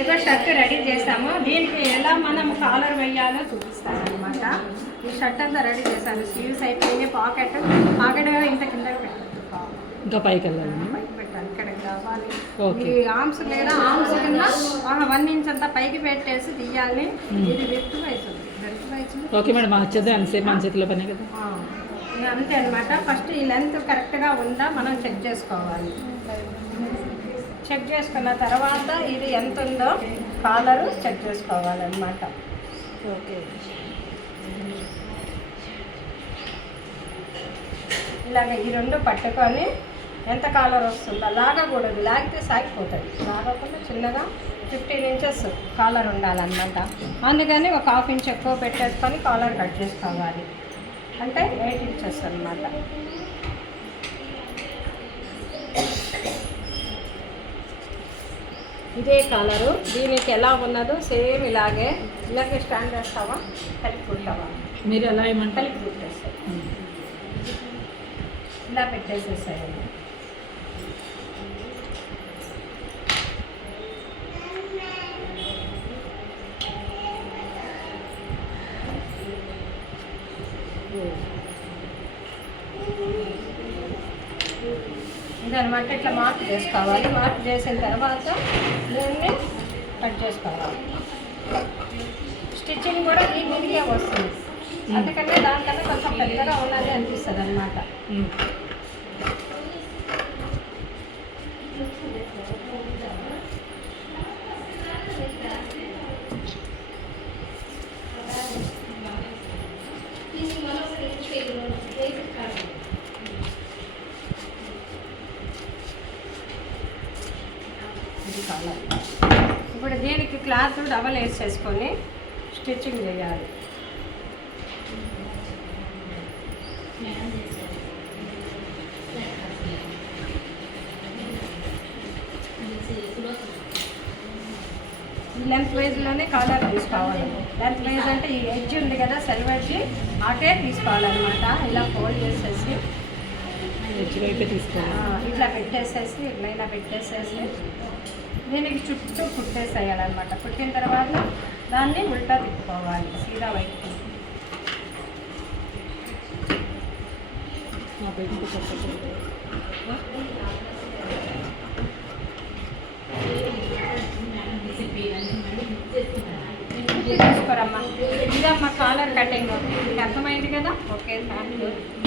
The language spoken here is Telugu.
ఏదో షర్ట్ రెడీ చేసాము. దీనికి ఎలా మనం కాలర్ వేయాలో చూపిస్తాను అనమాట. ఈ షర్ట్ అంతా రెడీ చేశాను. స్లీవ్స్ అయిపోయింది. పాకెట్ ఇంత కిందకి పెట్టాలి, ఇంకా పైకి వెళ్ళాలి, పైకి పెట్టాలి. ఇక్కడికి కావాలి. ఓకే. ఈ ఆర్మ్స్ లేదా ఆర్మ్స్ కింద 1 ఇంచ్ అంతా పైకి పెట్టేసి తీయాలి. ఇది విత్ వైజ్ ఓకే మేడం. వచ్చేది అంతసేపు మన చేతిలో పనే కదా. అంతే అనమాట. ఫస్ట్ ఈ లెంత్ కరెక్ట్గా ఉందా మనం చెక్ చేసుకోవాలి. చెక్ చేసుకున్న తర్వాత ఇది ఎంత ఉందో కాలరు చెక్ చేసుకోవాలన్నమాట. ఓకే. ఇలాగ ఈ 2 పట్టుకొని ఎంత కాలర్ వస్తుందో లాగకూడదు, లాగితే సాగిపోతుంది. లాగకుండా చిన్నగా 15 ఇంచెస్ కాలర్ ఉండాలన్నమాట. అందుకని ఒక 1/2 ఇంచ్ ఎక్కువ పెట్టేసుకొని కాలర్ కట్ చేసుకోవాలి. అంటే 8 ఇంచెస్ అన్నమాట. ఇదే కలరు. దీనికి ఎలా ఉన్నదో సేమ్ ఇలాగే స్టాండ్ చేస్తావా, కలిపి కుట్టావా? మీరు ఎలా ఏమంటారు? కలిపి కుట్టేస్తాయి. ఇలా పెట్టేసేసాయండి. ఇదనమాట. ఇట్లా మార్క్ చేసుకోవాలి. మార్క్ చేసిన తర్వాత దీన్ని కట్ చేసుకోవాలి. స్టిచ్చింగ్ కూడా ఈ మీదికే వస్తుంది. అందుకనే దానికన్నా కొంచెం పెద్దగా ఉన్నది అనిపిస్తుంది అనమాట. ఇప్పుడు దీనికి క్లాత్ డబల్ వేసేసుకొని స్టిచ్చింగ్ చేయాలి. ఈ లెంత్ వైజ్లోనే కాలర్ తీసుకోవాలి. లెంత్ వైజ్ అంటే ఈ ఎడ్జ్ ఉంది కదా, సెల్వ్ ఎడ్జ్ అటే తీసుకోవాలన్నమాట. ఇలా ఫోల్డ్ చేసేసి ఇట్లా పెట్టేసేసి ఇట్లా పెట్టేసేసి దీనికి చుట్టూ కుట్టేసేయాలన్నమాట. కుట్టిన తర్వాత దాన్ని ఉల్టా తిప్పుకోవాలి, సీదా వైపు. తీసుకోరమ్మా. ఇదమ్మా కాలర్ కటింగ్. మీకు అర్థమైంది కదా? Okay, thank you.